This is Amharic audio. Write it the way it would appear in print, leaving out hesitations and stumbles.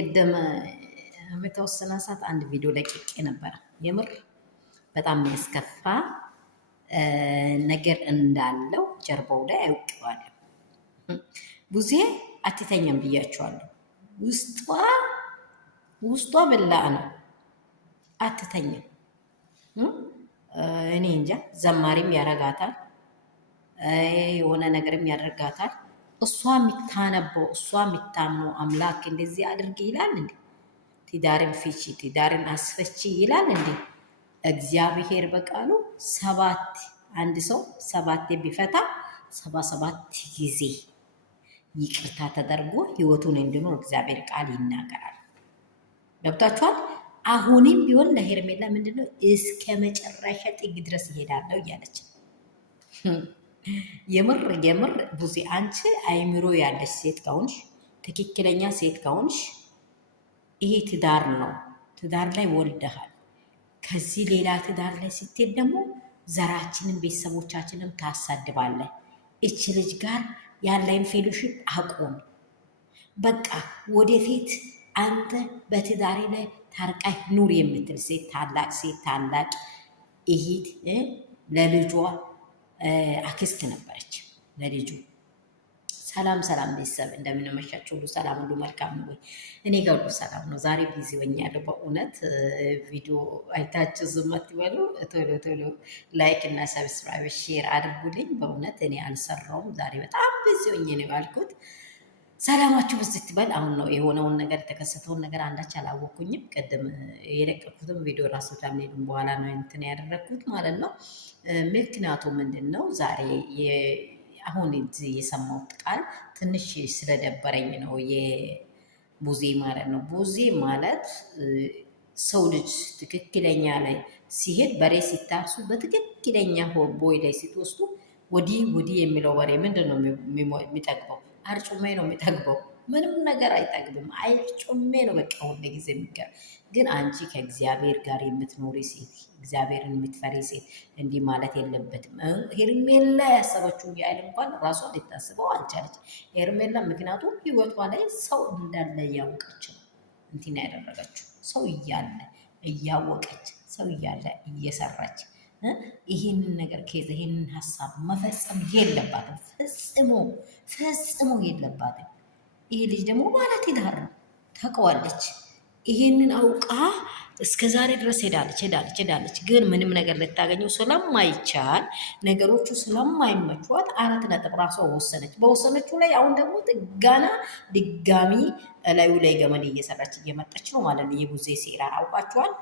ቅድም በተወሰነ ሰዓት አንድ ቪዲዮ ለቅቄ ነበረ። የምር በጣም የሚያስከፋ ነገር እንዳለው ጀርባው ላይ አውቄዋለሁ። ቡዜ አትተኛም ብያቸዋለሁ። ውስጧ በላ ነው፣ አትተኛም። እኔ እንጃ ዘማሪም ያረጋታል፣ የሆነ ነገርም ያደርጋታል። እሷ የሚታነበው እሷ የሚታምነው አምላክ እንደዚህ አድርግ ይላል እንዴ? ትዳርን ፍቺ ትዳርን አስፈቺ ይላል እንዴ? እግዚአብሔር በቃሉ አንድ ሰው 7 ቢፈታ 77 ጊዜ ይቅርታ ተደርጎ ህይወቱን እንዲኖር እግዚአብሔር ቃል ይናገራል። ገብታችኋል? አሁንም ቢሆን ለሄርሜላ ምንድነው እስከ መጨረሻ ጥግ ድረስ ይሄዳለው እያለች የምር ቡዜ አንቺ አይምሮ ያለሽ ሴት ከሆንሽ ትክክለኛ ሴት ከሆንሽ ይሄ ትዳር ነው። ትዳር ላይ ወልደሃል። ከዚህ ሌላ ትዳር ላይ ስትሄድ ደግሞ ዘራችንን ቤተሰቦቻችንን ታሳድባለህ። እች ልጅ ጋር ያለኝ ፌሎሺፕ አቁም። በቃ ወደፊት አንተ በትዳሬ ላይ ታርቃይ ኑር የምትል ሴት ታላቅ እህት ለልጇ አክስት ነበረች ለልጁ። ሰላም ቤተሰብ እንደምንመሻቸው ሁሉ ሰላም ሁሉ መልካም ነው ወይ? እኔ ጋር ሁሉ ሰላም ነው። ዛሬ ቢዚ ሆኛለሁ በእውነት ቪዲዮ አይታችሁ ዝም አትበሉ። ቶሎ ላይክ እና ሰብስክራይብ ሼር አድርጉልኝ። በእውነት እኔ አልሰራውም ዛሬ በጣም ቢዚ ሆኜ ነው ያልኩት። ሰላማችሁ ብዝት ይበል። አሁን ነው የሆነውን ነገር የተከሰተውን ነገር አንዳች አላወኩኝም። ቅድም የለቀኩትም ቪዲዮ ራሱ ታምኔሉም በኋላ ነው እንትን ያደረግኩት ማለት ነው። ምክንያቱ ምንድን ነው? ዛሬ አሁን የሰማሁት ቃል ትንሽ ስለደበረኝ ነው። የቡዜ ማለት ነው። ቡዜ ማለት ሰው ልጅ ትክክለኛ ላይ ሲሄድ በሬ ሲታርሱ በትክክለኛ ቦይ ላይ ሲትወስዱ ወዲህ የሚለው በሬ ምንድን ነው የሚጠግበው? አርጩሜ ነው የሚጠግበው። ምንም ነገር አይጠግብም። አርጩሜ ነው በቃ ሁሉ ጊዜ የሚገር። ግን አንቺ ከእግዚአብሔር ጋር የምትኖሪ ሴት፣ እግዚአብሔርን የምትፈሪ ሴት እንዲህ ማለት የለበትም። ሄርሜላ ያሰበችው ያህል እንኳን ራሷ ልታስበው አልቻለች ሄርሜላ። ምክንያቱም ህይወቷ ላይ ሰው እንዳለ እያወቀች ነው እንትን ያደረገችው። ሰው እያለ እያወቀች፣ ሰው እያለ እየሰራች ይህንን ነገር ይህንን ሀሳብ መፈጸም የለባትም። ፈጽሞ የለባትም። ይህ ልጅ ደግሞ ባለትዳር ነው፣ ታውቀዋለች። ይህንን አውቃ እስከ ዛሬ ድረስ ሄዳለች። ግን ምንም ነገር ልታገኘው ስለማይቻል ነገሮቹ ስለማይመቿት 4 ነጥብ ራሷ ወሰነች። በወሰነችው ላይ አሁን ደግሞ ድጋሚ ላዩ ላይ ገመድ እየሰራች እየመጣች ነው ማለት ነው። የቡዜ ሴራ አውቃችኋል።